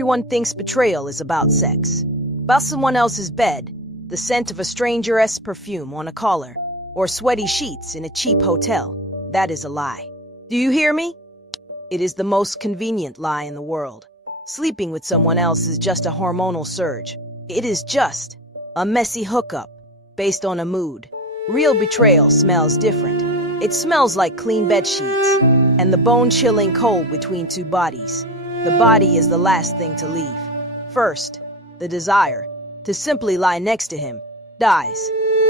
everyone thinks betrayal is about sex. About someone else's bed, the scent of a stranger's perfume on a collar, or sweaty sheets in a cheap hotel. That is a lie. Do you hear me? It is the most convenient lie in the world. Sleeping with someone else is just a hormonal surge. It is just a messy hookup based on a mood. Real betrayal smells different. It smells like clean bed sheets and the bone-chilling cold between two bodies. The body is the last thing to leave. First, the desire to simply lie next to him dies.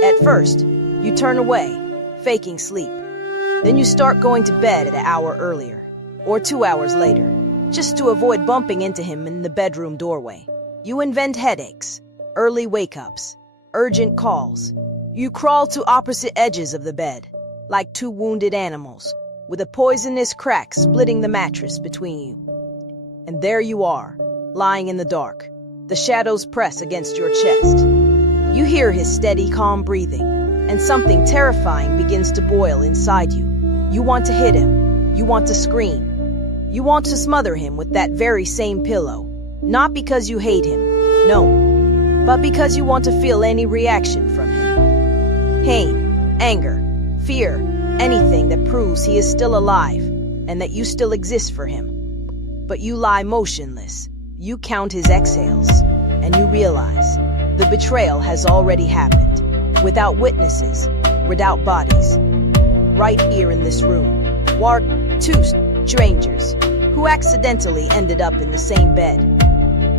At first, you turn away, faking sleep. Then you start going to bed an hour earlier, or 2 hours later, just to avoid bumping into him in the bedroom doorway. You invent headaches, early wake-ups, urgent calls. You crawl to opposite edges of the bed, like two wounded animals, with a poisonous crack splitting the mattress between you. And there you are, lying in the dark. The shadows press against your chest. You hear his steady, calm breathing, and something terrifying begins to boil inside you. You want to hit him. You want to scream. You want to smother him with that very same pillow. Not because you hate him, no, but because you want to feel any reaction from him. Pain, anger, fear, anything that proves he is still alive and that you still exist for him. But you lie motionless. You count his exhales, and you realize the betrayal has already happened, without witnesses, without bodies. Right here in this room, are two strangers who accidentally ended up in the same bed.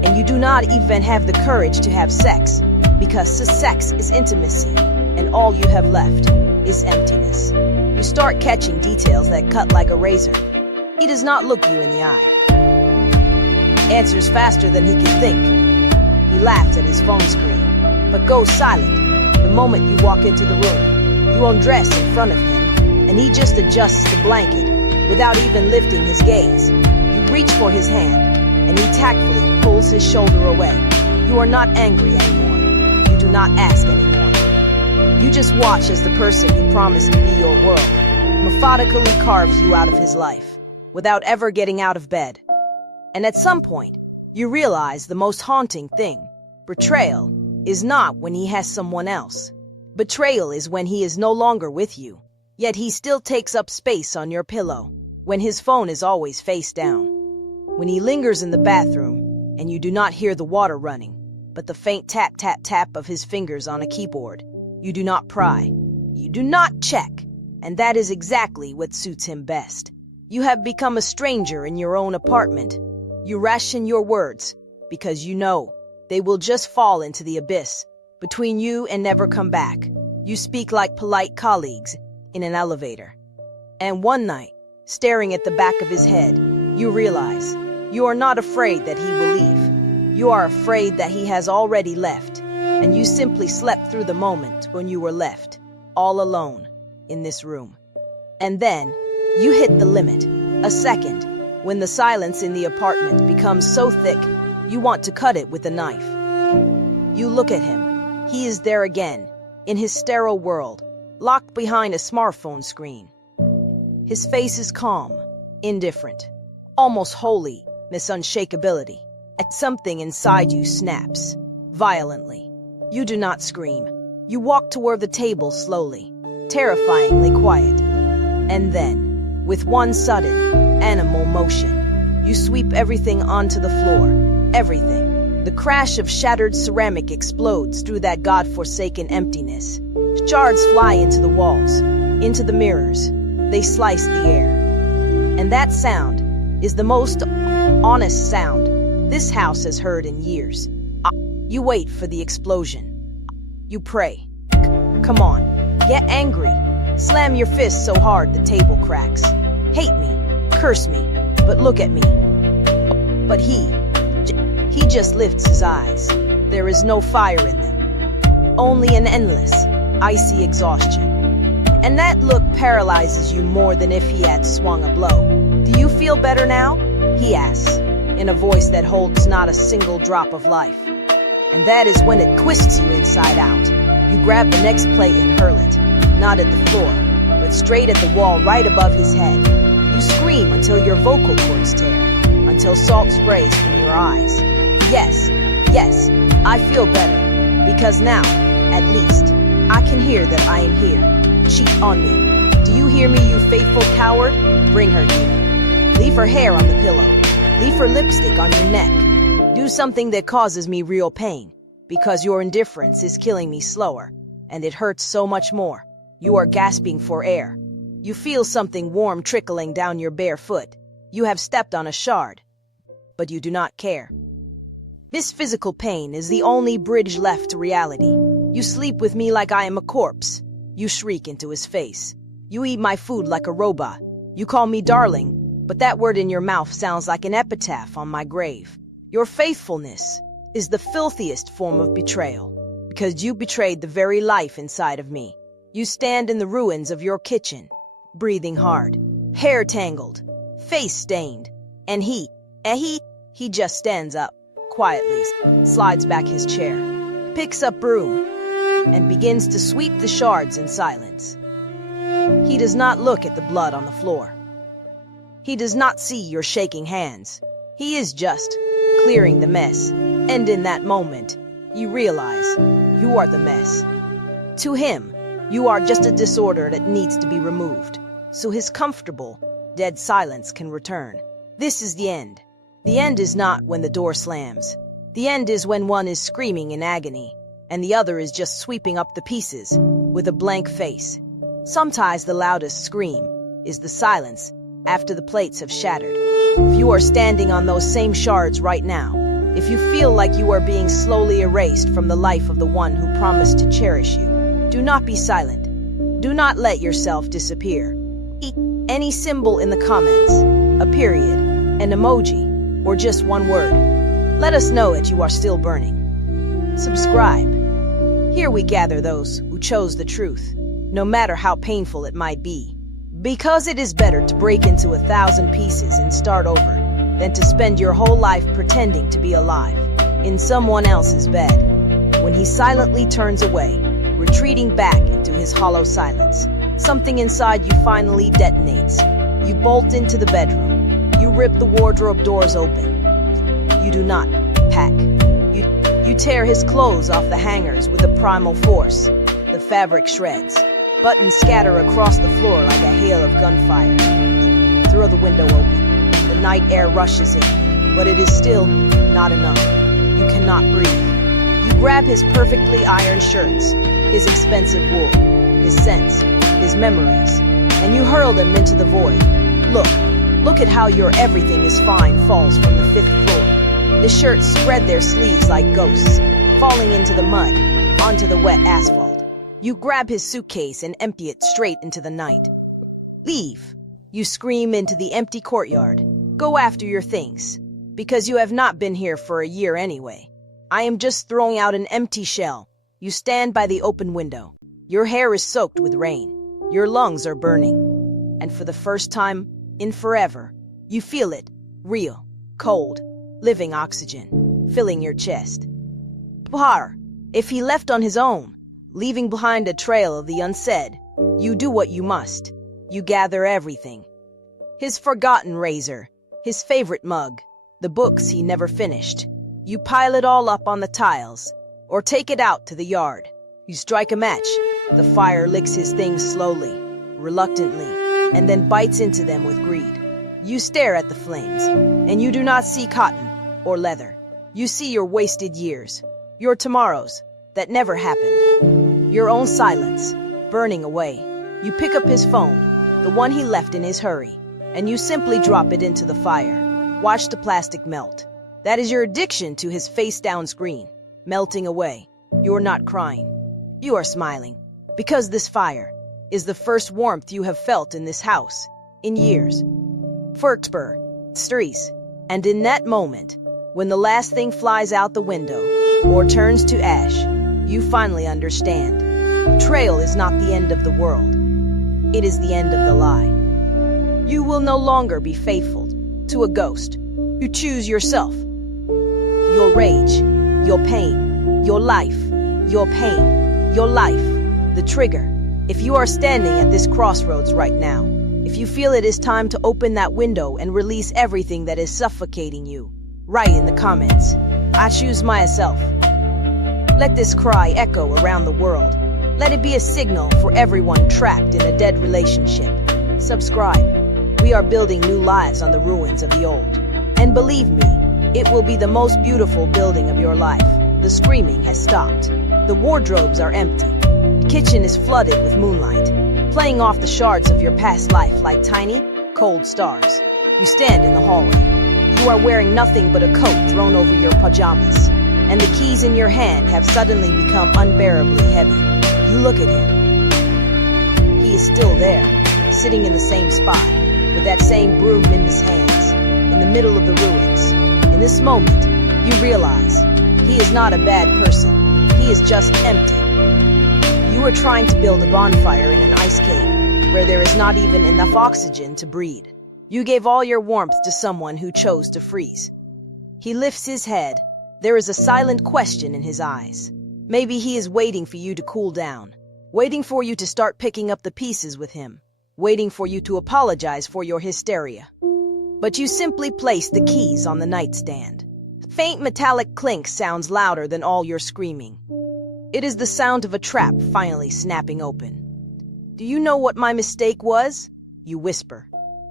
And you do not even have the courage to have sex, because sex is intimacy, and all you have left is emptiness. You start catching details that cut like a razor. He does not look you in the eye. Answers faster than he can think. He laughs at his phone screen, but goes silent the moment you walk into the room. You undress in front of him, and he just adjusts the blanket without even lifting his gaze. You reach for his hand, and he tactfully pulls his shoulder away. You are not angry anymore. You do not ask anymore. You just watch as the person who promised to be your world methodically carves you out of his life, without ever getting out of bed. And at some point, you realize the most haunting thing. Betrayal is not when he has someone else. Betrayal is when he is no longer with you, yet he still takes up space on your pillow, when his phone is always face down, when he lingers in the bathroom and you do not hear the water running, but the faint tap, tap, tap of his fingers on a keyboard. You do not pry. You do not check. And that is exactly what suits him best. You have become a stranger in your own apartment. You ration your words because you know they will just fall into the abyss between you and never come back. You speak like polite colleagues in an elevator. And one night, staring at the back of his head, you realize you are not afraid that he will leave. You are afraid that he has already left, and you simply slept through the moment when you were left, all alone, in this room. And then, you hit the limit, a second, when the silence in the apartment becomes so thick, you want to cut it with a knife. You look at him. He is there again, in his sterile world, locked behind a smartphone screen. His face is calm, indifferent, almost holy, unshakability. And something inside you snaps, violently. You do not scream. You walk toward the table slowly, terrifyingly quiet. And then, with one sudden, animal motion, you sweep everything onto the floor. Everything. The crash of shattered ceramic explodes through that godforsaken emptiness. Shards fly into the walls, into the mirrors. They slice the air. And that sound is the most honest sound this house has heard in years. You wait for the explosion. You pray. Come on, get angry. Slam your fist so hard the table cracks. Hate me, curse me, but look at me. But he just lifts his eyes. There is no fire in them. Only an endless, icy exhaustion. And that look paralyzes you more than if he had swung a blow. Do you feel better now? He asks, in a voice that holds not a single drop of life. And that is when it twists you inside out. You grab the next plate and hurl it, not at the floor, but straight at the wall right above his head. You scream until your vocal cords tear, until salt sprays from your eyes. Yes, yes, I feel better, because now, at least, I can hear that I am here. Cheat on me. Do you hear me, you faithful coward? Bring her here. Leave her hair on the pillow. Leave her lipstick on your neck. Do something that causes me real pain, because your indifference is killing me slower, and it hurts so much more. You are gasping for air. You feel something warm trickling down your bare foot. You have stepped on a shard, but you do not care. This physical pain is the only bridge left to reality. You sleep with me like I am a corpse. You shriek into his face. You eat my food like a robot. You call me darling, but that word in your mouth sounds like an epitaph on my grave. Your faithfulness is the filthiest form of betrayal, because you betrayed the very life inside of me. You stand in the ruins of your kitchen, breathing hard, hair tangled, face stained, and he just stands up, quietly, slides back his chair, picks up broom, and begins to sweep the shards in silence. He does not look at the blood on the floor. He does not see your shaking hands. He is just clearing the mess, and in that moment, you realize you are the mess. To him, you are just a disorder that needs to be removed, so his comfortable, dead silence can return. This is the end. The end is not when the door slams. The end is when one is screaming in agony, and the other is just sweeping up the pieces with a blank face. Sometimes the loudest scream is the silence after the plates have shattered. If you are standing on those same shards right now, if you feel like you are being slowly erased from the life of the one who promised to cherish you, do not be silent. Do not let yourself disappear. Any symbol in the comments, a period, an emoji, or just one word. Let us know that you are still burning. Subscribe. Here we gather those who chose the truth, no matter how painful it might be. Because it is better to break into 1,000 pieces and start over than to spend your whole life pretending to be alive in someone else's bed. When he silently turns away, retreating back into his hollow silence, something inside you finally detonates. You bolt into the bedroom. You rip the wardrobe doors open. You do not pack. You tear his clothes off the hangers with a primal force. The fabric shreds. Buttons scatter across the floor like a hail of gunfire. Throw the window open. The night air rushes in, but it is still not enough. You cannot breathe. You grab his perfectly ironed shirts, his expensive wool, his scents, his memories, and you hurl them into the void. Look at how your everything is fine falls from the 5th floor. The shirts spread their sleeves like ghosts, falling into the mud, onto the wet asphalt. You grab his suitcase and empty it straight into the night. Leave. You scream into the empty courtyard. Go after your things, because you have not been here for a year anyway. I am just throwing out an empty shell. You stand by the open window. Your hair is soaked with rain. Your lungs are burning. And for the first time in forever, you feel it, real, cold, living oxygen, filling your chest. Bahar, if he left on his own, leaving behind a trail of the unsaid, you do what you must. You gather everything. His forgotten razor, his favorite mug, the books he never finished. You pile it all up on the tiles, or take it out to the yard. You strike a match. The fire licks his things slowly, reluctantly, and then bites into them with greed. You stare at the flames, and you do not see cotton or leather. You see your wasted years, your tomorrows that never happened. Your own silence, burning away. You pick up his phone, the one he left in his hurry, and you simply drop it into the fire. Watch the plastic melt. That is your addiction to his face-down screen, melting away. You're not crying. You are smiling, because this fire is the first warmth you have felt in this house in years. Ferksburg, Streets, and in that moment, when the last thing flies out the window or turns to ash, you finally understand. Betrayal is not the end of the world. It is the end of the lie. You will no longer be faithful to a ghost. You choose yourself. Your rage, your pain, your life, your pain, your life, the trigger. If you are standing at this crossroads right now, If you feel it is time to open that window and release everything that is suffocating you, write in the comments. I choose myself. Let this cry echo around the world. Let it be a signal for everyone trapped in a dead relationship. Subscribe. We are building new lives on the ruins of the old. And believe me, it will be the most beautiful building of your life. The screaming has stopped. The wardrobes are empty. The kitchen is flooded with moonlight, playing off the shards of your past life like tiny, cold stars. You stand in the hallway. You are wearing nothing but a coat thrown over your pajamas, and the keys in your hand have suddenly become unbearably heavy. You look at him. He is still there, sitting in the same spot, with that same broom in his hands, in the middle of the ruins. In this moment, you realize he is not a bad person. He is just empty. You are trying to build a bonfire in an ice cave, where there is not even enough oxygen to breathe. You gave all your warmth to someone who chose to freeze. He lifts his head. There is a silent question in his eyes. Maybe he is waiting for you to cool down, waiting for you to start picking up the pieces with him, waiting for you to apologize for your hysteria. But you simply place the keys on the nightstand. Faint metallic clink sounds louder than all your screaming. It is the sound of a trap finally snapping open. Do you know what my mistake was? You whisper.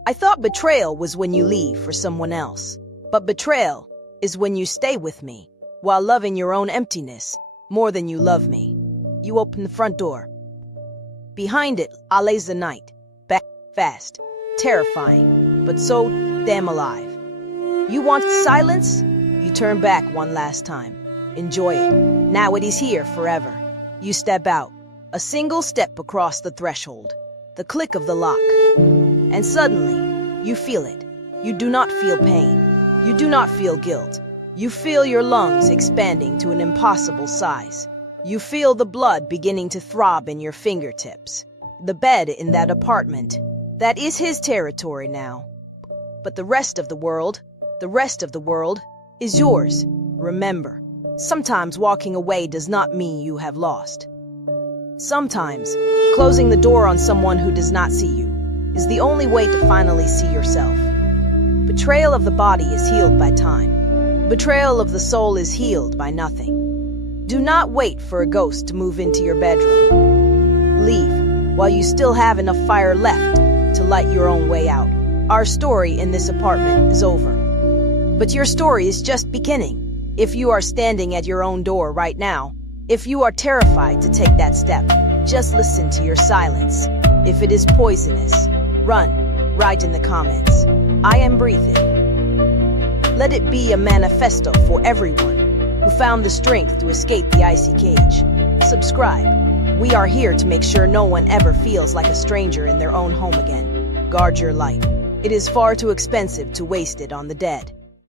I thought betrayal was when you leave for someone else. But betrayal is when you stay with me, while loving your own emptiness more than you love me. You open the front door. Behind it lays the night, back fast, terrifying, but so damn alive. You want silence? You turn back one last time. Enjoy it. Now it is here forever. You step out, a single step across the threshold, the click of the lock. And suddenly, you feel it. You do not feel pain. You do not feel guilt. You feel your lungs expanding to an impossible size. You feel the blood beginning to throb in your fingertips. The bed in that apartment, that is his territory now. But the rest of the world is yours. Remember, sometimes walking away does not mean you have lost. Sometimes, closing the door on someone who does not see you is the only way to finally see yourself. Betrayal of the body is healed by time. Betrayal of the soul is healed by nothing. Do not wait for a ghost to move into your bedroom. Leave while you still have enough fire left to light your own way out. Our story in this apartment is over. But your story is just beginning. If you are standing at your own door right now, if you are terrified to take that step, just listen to your silence. If it is poisonous, run. Write in the comments. I am breathing. Let it be a manifesto for everyone who found the strength to escape the icy cage. Subscribe. We are here to make sure no one ever feels like a stranger in their own home again. Guard your light. It is far too expensive to waste it on the dead.